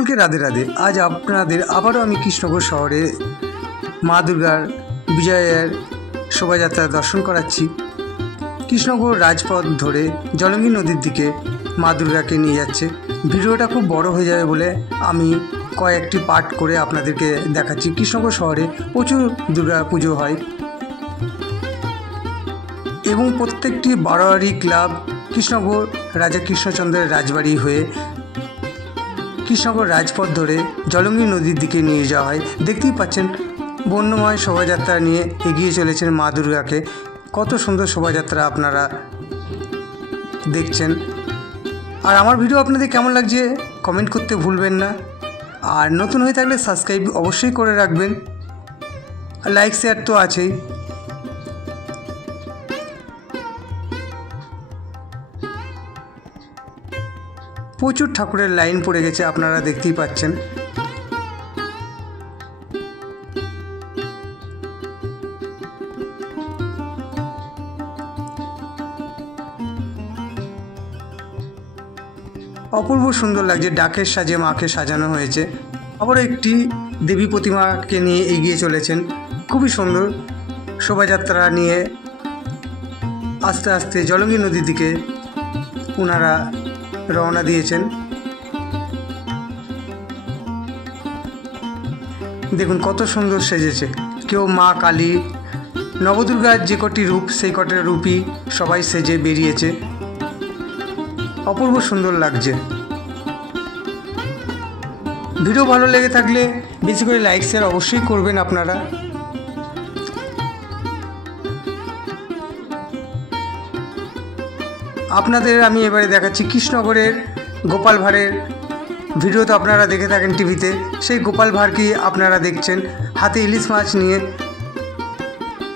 সকলকে রাধে রাধে। আজ আপনাদের আবারও আমি কৃষ্ণনগর শহরে মা দুর্গার বিজয়ের শোভাযাত্রা দর্শন করাচ্ছি। কৃষ্ণনগর রাজপথ ধরে জলঙ্গি নদীর দিকে মা দুর্গাকে নিয়ে যাচ্ছে। ভিডিওটা খুব বড় হয়ে যাবে বলে আমি কয়েকটি পার্ট করে আপনাদেরকে দেখাচ্ছি। কৃষ্ণনগর শহরে প্রচুর দুর্গা পুজো হয় এবং প্রত্যেকটি বারোয়ারি ক্লাব কৃষ্ণনগর রাজা কৃষ্ণচন্দ্রের রাজবাড়ি হয়ে কৃষ্ণনগর রাজপথ ধরে জলঙ্গি নদীর দিকে নিয়ে যাওয়া হয়। দেখতেই পাচ্ছেন বর্ণময় শোভাযাত্রা নিয়ে এগিয়ে চলেছেন মা দুর্গাকে। কত সুন্দর শোভাযাত্রা আপনারা দেখছেন। আর আমার ভিডিও আপনাদের কেমন লাগছে কমেন্ট করতে ভুলবেন না। আর নতুন হয়ে থাকলে সাবস্ক্রাইব অবশ্যই করে রাখবেন, আর লাইক শেয়ার তো আছেই। প্রচুর ঠাকুরের লাইন পড়ে গেছে, আপনারা দেখতেই পাচ্ছেন। অপূর্ব সুন্দর লাগছে, ডাকের সাজে মাকে সাজানো হয়েছে। আবার একটি দেবী প্রতিমাকে নিয়ে এগিয়ে চলেছেন। খুবই সুন্দর শোভাযাত্রা নিয়ে আস্তে আস্তে জলঙ্গি নদীর দিকে ওনারা রওনা দিয়েছেন। দেখুন কত সুন্দর সেজেছে। কেউ মা কালী, নবদুর্গার যে কটি রূপ সেই কটি রূপই সবাই সেজে বেরিয়েছে। অপূর্ব সুন্দর লাগছে। ভিডিও ভালো লেগে থাকলে বেশি করে লাইক শেয়ার অবশ্যই করবেন আপনারা। আপনাদের আমি এবারে দেখাচ্ছি কৃষ্ণনগরের গোপাল ভাঁড়ের ভিডিও। তো আপনারা দেখে থাকেন টিভিতে, সেই গোপাল ভাঁড়কে আপনারা দেখছেন হাতে ইলিশ মাছ নিয়ে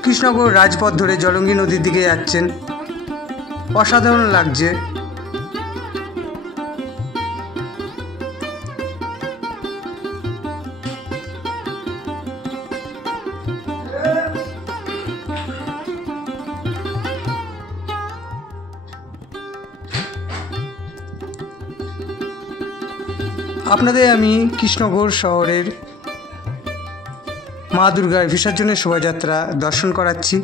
কৃষ্ণনগর রাজপথ ধরে জলঙ্গি নদীর দিকে যাচ্ছেন। অসাধারণ লাগছে। আপনাদের আমি কৃষ্ণনগর শহরের মা দুর্গার বিসর্জনের শোভাযাত্রা দর্শন করাচ্ছি।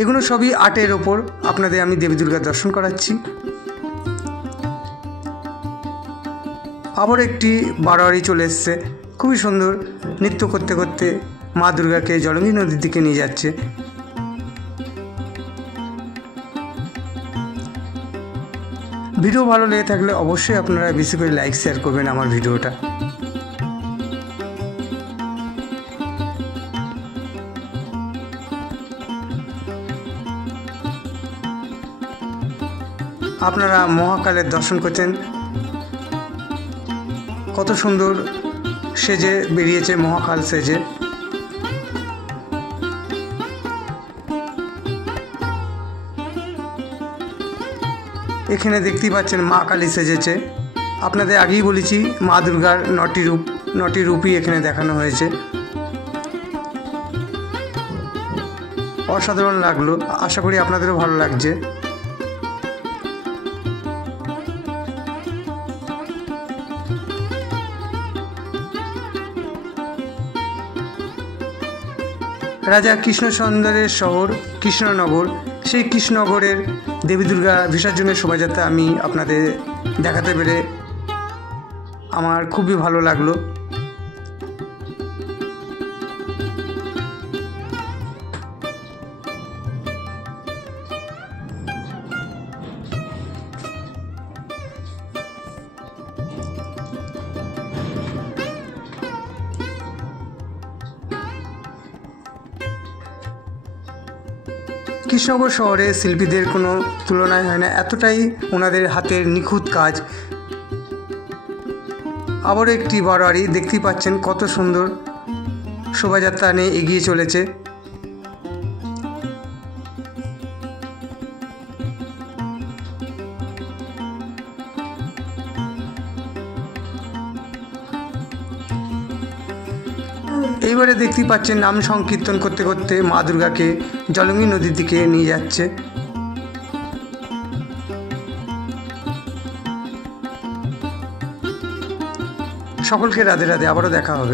এগুলো সবই আর্টের ওপর আপনাদের আমি দেবী দুর্গার দর্শন করাচ্ছি। আবার একটি বারোয়ারি চলে এসছে, খুবই সুন্দর নৃত্য করতে করতে মা দুর্গাকে জলঙ্গি নদীর দিকে নিয়ে যাচ্ছে। ভিডিও ভালো লেগে থাকলে অবশ্যই আপনারা বেশি করে লাইক শেয়ার করবেন আমার ভিডিওটা। আপনারা মহাকালের দর্শন করছেন। কত সুন্দর সেজে বেরিয়েছে মহাকাল সেজে। এখানে দেখতেই পাচ্ছেন মা কালী সেজেছে। আপনাদের আগেই বলেছি মা দুর্গার নটি রূপই এখানে দেখানো হয়েছে। অসাধারণ লাগলো, আশা করি আপনাদেরও ভালো লাগছে। রাজা কৃষ্ণচন্দ্রের শহর কৃষ্ণনগর, সেই কৃষ্ণনগরের দেবী দুর্গা বিসর্জনের শোভাযাত্রা আমি আপনাদের দেখাতে পেরে আমার খুবই ভালো লাগলো। কৃষ্ণনগর শহরে শিল্পীদের কোনো তুলনায় হয় না, এতটাই ওনাদের হাতের নিখুঁত কাজ। আবারও একটি বারোয়ারি দেখতেই পাচ্ছেন কত সুন্দর শোভাযাত্রা নিয়ে এগিয়ে চলেছে। এইবারে দেখতেই পাচ্ছেন নাম সংকীর্তন করতে করতে মা দুর্গাকে জলঙ্গি নদীর দিকে নিয়ে যাচ্ছে। সকলকে রাধে রাধে, আবারও দেখা হবে।